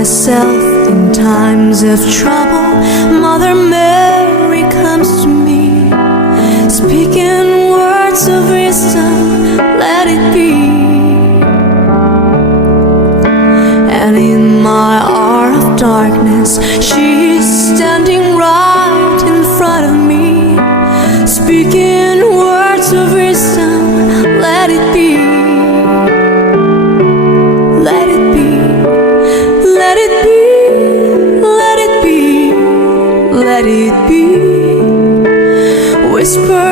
myself in times of trouble, Mother Mary comes to me, speaking words of wisdom, let it be. And in my hour of darkness, she is standing right in front of me, speaking words of wisdom, let it be. Let it be, let it be, let it be, let it be. Whisper